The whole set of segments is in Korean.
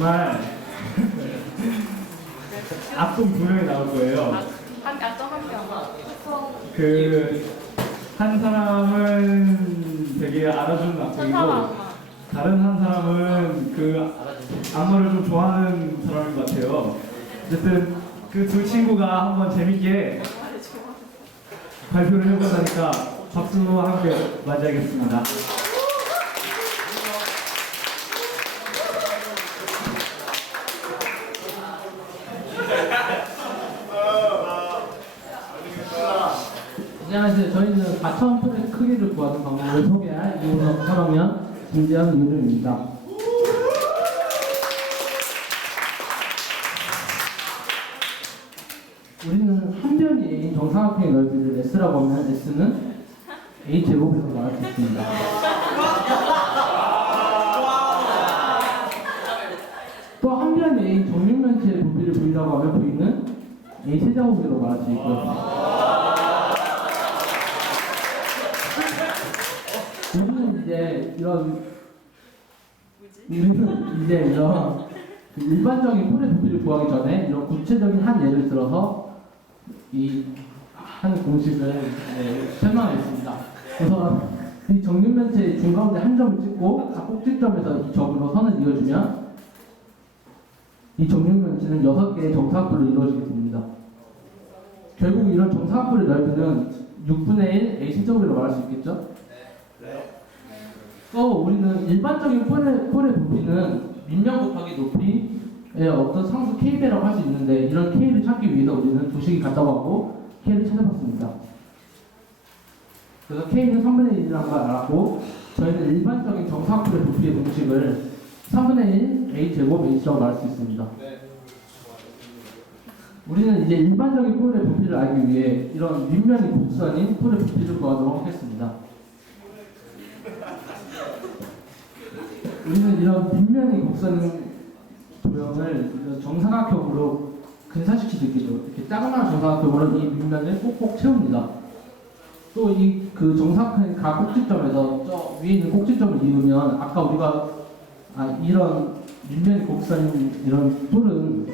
정말 악동 두 명이 나올 거예요. 한 명. 그 한 사람은 되게 알아주는 악동이고 천사와 다른 한 사람은 그 악마를 좀 좋아하는 사람인 것 같아요. 어쨌든 그 두 친구가 한번 재밌게 발표를 해본다니까 박수와 함께 맞이하겠습니다. 안녕하세요. 저희는 가처음 풀의 크기를 구하는 방법을 소개할 이호석 3학년 김재현 유림입니다. 우리는 한 변이 A인 정사각형의 넓이를 S라고 하면 S는 A 제곱에서 말할 수 있습니다. 또 한 변이 A인 정육면체의 부피를 V라고 하면 V는 A 세제곱으로 말할 수 있고요. 우리는 이제 이런 그 일반적인 풀의 부피를 구하기 전에 이런 구체적인 한 예를 들어서 이 한 공식을 설명하겠습니다. 우선 이 정육면체의 중가운데 한 점을 찍고 각 꼭지점에서 이 점으로 선을 이어주면 이 정육면체는 6개의 정사각뿔로 이루어지게 됩니다. 결국 이런 정사각뿔의 넓이는 6분의 1 A 세제곱으로 말할 수 있겠죠? 우리는 일반적인 폴의 부피는 밑면 곱하기 높이의 어떤 상수 K배라고 할 수 있는데 이런 K를 찾기 위해서 우리는 두식이 같다고 하고 K를 찾아봤습니다. 그래서 K는 3분의 1이라는 걸 알았고 저희는 일반적인 정사각뿔의 부피의 공식을 3분의 1 A제곱 H라고 말할 수 있습니다. 우리는 이제 일반적인 폴의 부피를 알기 위해 이런 밑면이 곡선인 폴의 부피를 구하도록 하겠습니다. 우리는 이런 밑면이 곡선인 도형을 정사각형으로 근사시킬 수 있겠죠. 이렇게 작은 정사각형으로 이 밑면을 꼭꼭 채웁니다. 또 이 그 정사각형의 각 꼭지점에서 저 위에 있는 꼭지점을 이으면 아까 우리가 이런 밑면이 곡선인 이런 뿔은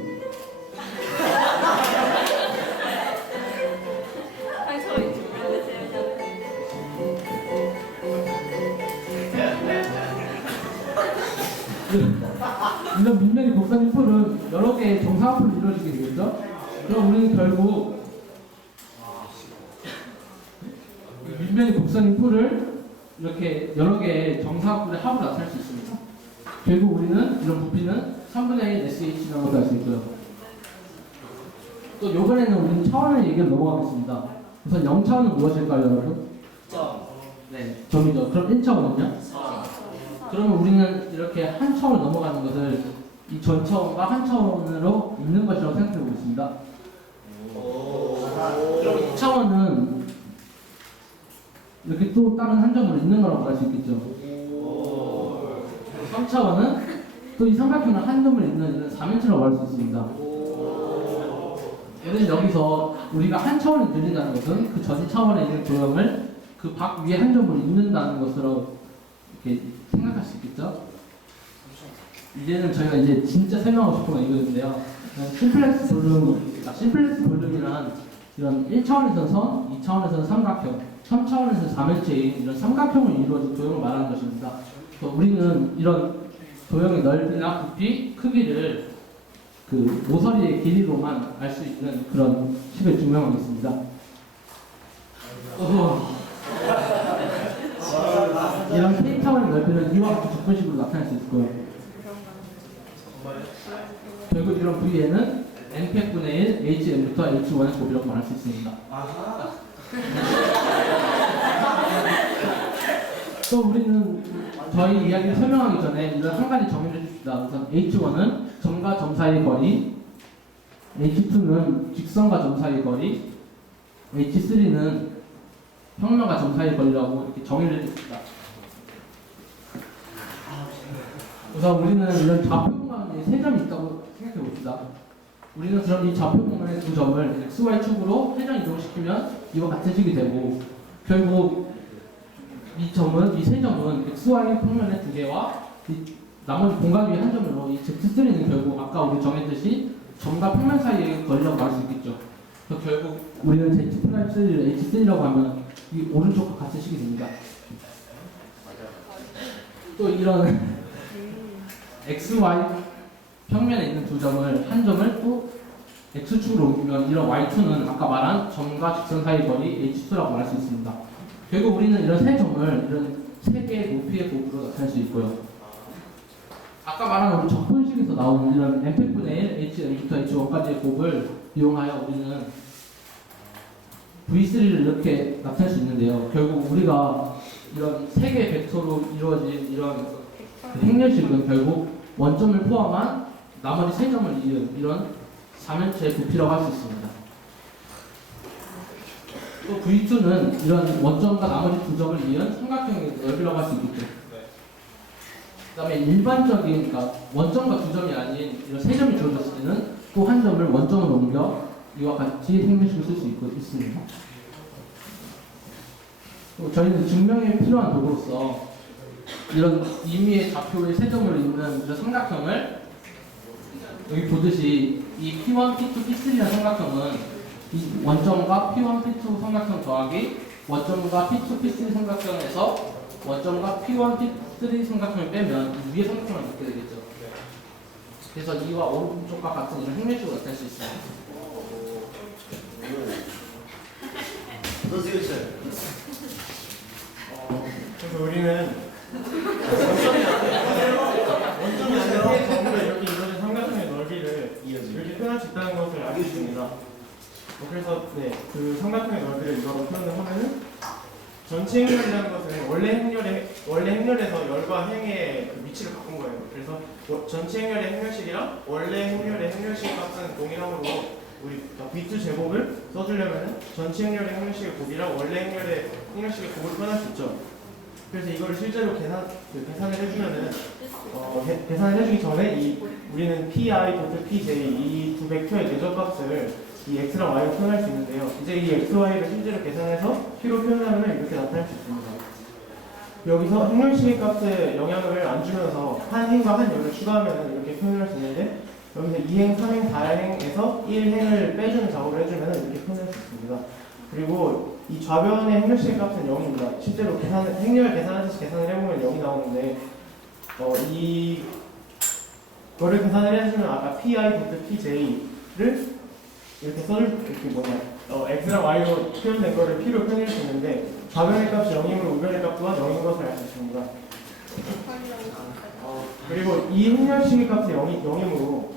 이런 밑면이 곡선인 풀은 여러 개의 정사각뿔로 이루어지게 되겠죠? 그럼 우리는 결국 밑면이 곡선인 풀을 이렇게 여러 개의 정사각뿔의 합으로 나타낼 수 있습니다. 결국 우리는 이런 부피는 3분의 1 SH라는 것을 알 수 있고요. 또 이번에는 우리는 차원의 얘기를 넘어가겠습니다. 우선 0차원은 무엇일까요, 여러분? 네, 점이죠. 그럼 1차원은요? 그러면 우리는 이렇게 한 차원을 넘어가는 것을 이 전 차원과 한 차원으로 있는 것이라고 생각해 보겠습니다. 그럼 2차원은 이렇게 또 다른 한 점으로 있는 거라고 말 수 있겠죠. 3차원은 또 이 삼각형을 한 점을 있는 3인체라고 말 수 있습니다. 예를 들어 여기서 우리가 한 차원을 늘린다는 것은 그 전 차원에 있는 도형을 그 밖 위에 한 점으로 있는다는 것으로 이렇게 생각할 수 있겠죠? 이제는 저희가 이제 진짜 설명하고 싶은 건 이거인데요. 심플렉스 볼륨이란 이런 1차원에서는 선, 2차원에서는 삼각형, 3차원에서는 3일체인 이런 삼각형을 이루어진 도형을 말하는 것입니다. 그래서 우리는 이런 도형의 넓이나 부피, 크기를 그 모서리의 길이로만 알 수 있는 그런 식을 증명하겠습니다. 이런 K차원의 넓이는 이와 같은 적분식으로 나타낼 수 있을 거예요. 결국 이런 V에는 n분의 1 HM부터 H1의 곱이라고 말할 수 있습니다. 또 우리는 저희 이야기를 설명하기 전에 이런 한 가지 정의를 해줍시다. 우선 H1은 점과 점 사이의 거리, H2는 직선과 점 사이의 거리, H3는 평면과 점 사이의 거리라고 이렇게 정의를 해줍시다. 우선 우리는 이런 좌표 공간에 세 점이 있다고 생각해 봅시다. 우리는 그럼 이 좌표 공간의 두 점을 XY 축으로 회전 이동시키면 이와 같은 식이 되고, 결국 이 세 점은 XY 평면의 두 개와 이 나머지 공간 위에 한 점으로 이 Z3는 결국 아까 우리 정했듯이 점과 평면 사이의 거리라고 말할 수 있겠죠. 그래서 결국 우리는 Z 프라임 3를 H3라고 하면 이 오른쪽과 같은 식이 됩니다. 또 이런 X, Y 평면에 있는 두 점을 한 점을 또 X축으로 옮기면 이런 Y2는 아까 말한 점과 직선 사이 거리 H2라고 말할 수 있습니다. 결국 우리는 이런 세 점을 이런 세 개의 높이의 곱으로 나타낼 수 있고요. 아까 말한 우리 적분식에서 나오는 이런 m팩분의 1, H1부터 H1까지의 곱을 이용하여 우리는 V3를 이렇게 나타낼 수 있는데요. 결국 우리가 이런 세 개의 벡터로 이루어진 이런 행렬식은 결국 원점을 포함한 나머지 세 점을 이은 이런 4면체의 부피라고 할 수 있습니다. 또 V2는 이런 원점과 나머지 두 점을 이은 삼각형의 넓이라고 할 수 있겠죠. 그 다음에 일반적인, 그러니까 원점과 두 점이 아닌 이런 세 점이 주어졌을 때는 또 한 점을 원점으로 옮겨 이와 같이 행렬식을 쓸 수 있습니다. 또 저희는 증명에 필요한 도구로서 이런 임의의 좌표의 세 점을 잇는 이런 삼각형을 여기 보듯이 이 P1, P2, P3라는 삼각형은 이 원점과 P1, P2 삼각형 더하기 원점과 P2, P3 삼각형에서 원점과 P1, P3 삼각형을 빼면 이 위에 삼각형을 넣게 되겠죠. 그래서 이와 오른쪽과 같은 이런 행렬식으로 나타낼 수 있습니다. 그래서 우리는 원점에서 점으로 이렇게 이루어진 삼각형의 넓이를 이렇게 표현할 수 있다는 것을 알고 있습니다. 그래서 그 삼각형의 넓이를 이거로 표현을 하면은 전체 행렬이라는 것은 원래 행렬에서 열과 행의 그 위치를 바꾼 거예요. 그래서 전체 행렬의 행렬식이랑 원래 행렬의 행렬식 값은 동일함으로 우리 V2 제곱을 써주려면은 전체 행렬의 행렬식의 곱이랑 원래 행렬의 행렬식의 곱을 표현할 수 있죠. 그래서 이거를 실제로 계산을 해주면은 계산을 해주기 전에 우리는 PI, PJ 이 두 벡터의 대적값을 이 x랑 y로 표현할 수 있는데요. 이제 이 x, y를 실제로 계산해서 p로 표현하면 이렇게 나타낼 수 있습니다. 여기서 행렬식의 값에 영향을 안 주면서 한 행과 한 열을 추가하면 이렇게 표현할 수 있는데 여기서 2행, 3행, 4행에서 1행을 빼주는 작업을 해주면 이렇게 표현할 수 있습니다. 그리고 이 좌변의 행렬식의 값은 0입니다. 실제로 행렬 계산하듯이 계산을 해보면 0이 나오는데 이거를 계산을 해주면 아까 PI, PJ를 이렇게 x랑 y로 표현된 거를 p로 표현할 수 있는데 좌변의 값이 0이므로 우변의 값 또한 0인 것을 알 수 있습니다. 그리고 이 행렬식의 값이 0이므로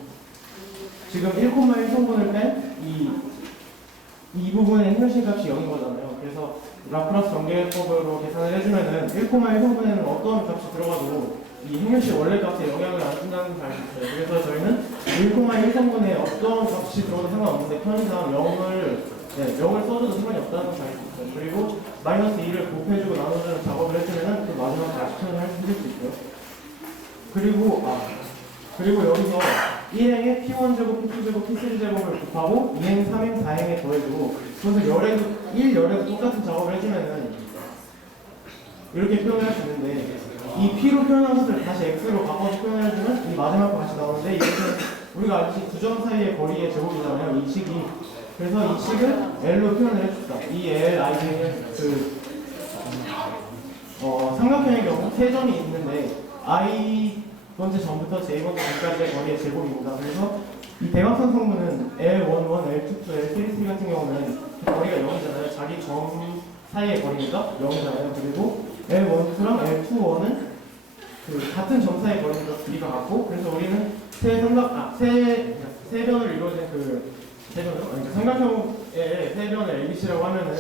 지금 1,1 성분을 뺀 이 부분의 행렬식 값이 0인 거잖아요. 그래서 라프라스 전개법으로 계산을 해주면은 1,1 성분에는 어떤 값이 들어가도 이 행렬식 원래 값에 영향을 안 준다는 걸 알 수 있어요. 그래서 저희는 1,1 성분에 어떤 값이 들어도 상관없는데 편의상 0을 써줘도 상관이 없다는 것을 알 수 있어요. 그리고 마이너스 2를 곱해주고 나눠주는 작업을 해주면은 그 마지막 다시 표현을 해줄 수 있고요. 그리고 여기서 1행에 P1제곱, P2제곱, P3제곱을 곱하고 2행, 3행, 4행에 더해주고 그래서 1열에도 똑같은 작업을 해주면은 이렇게 표현할 수 있는데 이 P로 표현한 것을 다시 X로 바꿔서 표현해주면 이 마지막 거 다시 나오는데 이것은 우리가 알지 두 점 사이의 거리의 제곱이잖아요. 이 식이. 그래서 이 식을 L로 표현을 해줍시다. 이 L, I는 삼각형의 경우 세 점이 있는데 I 번째 점부터 J 번째 점까지의 거리의 제곱입니다. 그래서 이 대각선 성분은 L11, L22, L33 같은 경우는 거리가 0이잖아요. 자기 점 사이의 거리니까 0이잖아요. 그리고 L12랑 L21은 같은 점 사이의 거리니까 길이가 같고 그래서 우리는 세 변을 이루어진 삼각형의 세 변을 ABC라고 하면은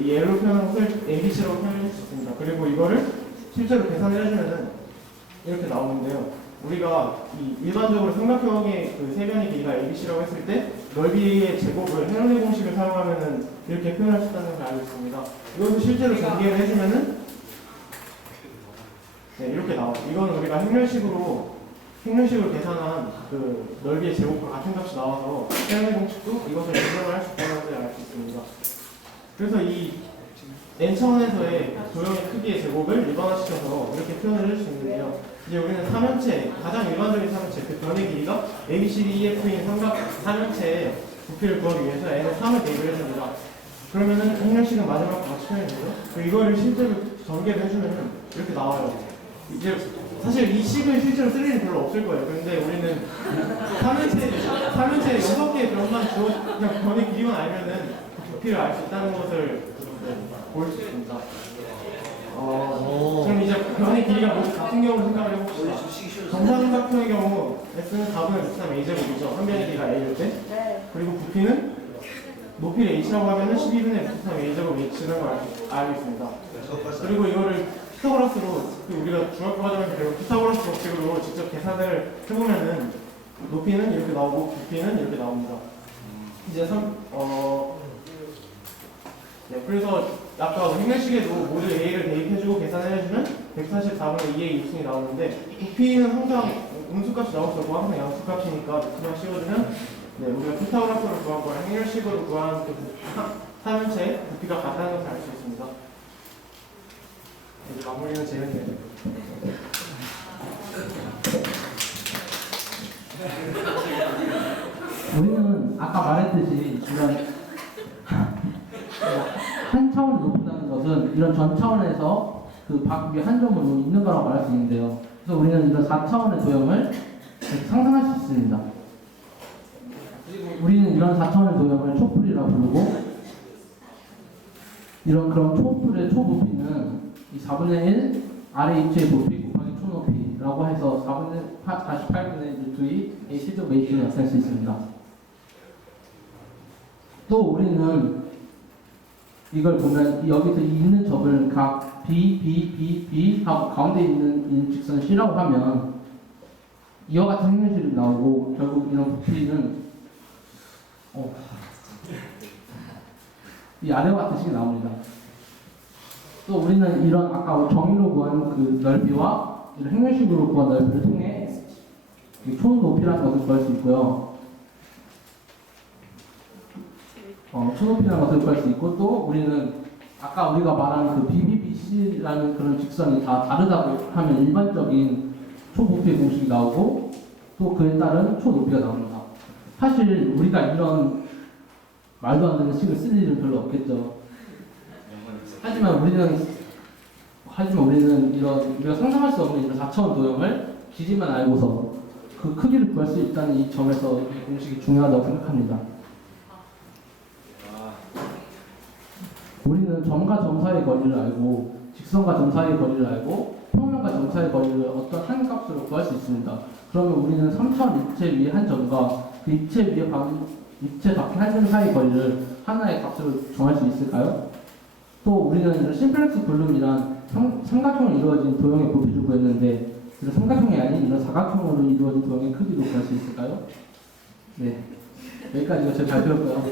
이 L로 표현한 것을 ABC라고 표현할 수 있습니다. 그리고 이거를 실제로 계산을 해주면은 이렇게 나오는데요. 우리가 일반적으로 삼각형의 세 변의 길이가 ABC라고 했을 때 넓이의 제곱을 헤럴리 공식을 사용하면은 이렇게 표현할 수 있다는 걸 알고 있습니다. 이것을 실제로 전개를 해주면은 이렇게 나와요. 이거는 우리가 행렬식으로 계산한 넓이의 제곱과 같은 값이 나와서 헤럴리 공식도 이것을 인정을 할 수 있다는 것을 알 수 있습니다. 그래서 이 n차원에서의 도형의 크기의 제곱을 일반화시켜서 이렇게 표현을 해줄 수 있는데요. 이제 우리는 삼형체, 가장 일반적인 삼형체, 그 변의 길이가 A, B, C, D, E, F인 삼형체의 부피를 구하기 위해서 n을 3을 대입을 해줍니다. 그러면은 행렬식은 마지막 같이 표현이고요. 이거를 실제로 전개를 해주면은 이렇게 나와요. 이제 사실 이 식을 실제로 쓸 일은 별로 없을 거예요. 그런데 우리는 삼형체 6개의 변만 주어 그냥 변의 길이만 알면은 부피를 알 수 있다는 것을 볼 수 있습니다. 그럼 이제 변의 길이가 모두 같은 경우를 생각을 해봅시다. 정사삼각형의 경우 S는 4분의 3 A제곱이죠. 한 변의 길이가 A일 때. 네. 그리고 부피는 높이를 H라고 하면은 12분의 3 A제곱 H라는 걸 알고 있습니다. 그리고 이거를 피타고라스로 우리가 중학교 과정에서 배운 피타고라스 법칙으로 직접 계산을 해보면은 높이는 이렇게 나오고 부피는 이렇게 나옵니다. 이제 네, 그래서 아까 행렬식에도 모두 A를 대입해주고 계산을 해주면 144분의 2의 6승이 나오는데 부피는 항상 음수값이 나올 수 없고 항상 양수값이니까 그냥 씌워주면 네, 우리가 피타고라스로 구한 거랑 행렬식으로 구한 그 삼형체의 부피가 같다는 것을 알 수 있습니다. 이제 마무리는 재현이에요. 우리는 아까 말했듯이 이런 한 차원이 높다는 것은 이런 전 차원에서 그 박 위에 한 점으로 있는 거라고 말할 수 있는데요. 그래서 우리는 이런 4차원의 도형을 이렇게 상상할 수 있습니다. 우리는 이런 4차원의 도형을 초풀이라고 부르고 이런 그런 초풀의 초부피는 이 4분의 1 아래 입체의 부피 곱하기 초높이라고 해서 48분의 루트의 A 실적 H를 나타낼 수 있습니다. 또 우리는 이걸 보면 여기서 있는 점을 각 B 하고 가운데 있는 직선 C라고 하면 이와 같은 행렬식이 나오고 결국 이런 부피는 이 아래와 같은 식이 나옵니다. 또 우리는 이런 아까 정의로 구한 그 넓이와 이런 행렬식으로 구한 넓이를 통해 총 높이라는 것을 구할 수 있고요. 초높이라는 것을 구할 수 있고 또 우리는 아까 우리가 말한 그 BBBC라는 그런 직선이 다 다르다고 하면 일반적인 초부피의 공식이 나오고 또 그에 따른 초높이가 나옵니다. 사실 우리가 이런 말도 안 되는 식을 쓸 일은 별로 없겠죠. 하지만 우리는 이런 우리가 상상할 수 없는 이런 4차원 도형을 길이만 알고서 그 크기를 구할 수 있다는 이 점에서 이 공식이 중요하다고 생각합니다. 우리는 점과 점 사이의 거리를 알고 직선과 점 사이의 거리를 알고 평면과 점 사이의 거리를 어떤 한 값으로 구할 수 있습니다. 그러면 우리는 3차원 입체 위의 한 점과 그 입체 위에 입체 밖의 한 점 사이의 거리를 하나의 값으로 정할 수 있을까요? 또 우리는 심플렉스 볼륨이란 삼각형으로 이루어진 도형의 부피를 구했는데 이런 삼각형이 아닌 이런 사각형으로 이루어진 도형의 크기도 구할 수 있을까요? 네, 여기까지가 제 발표였고요.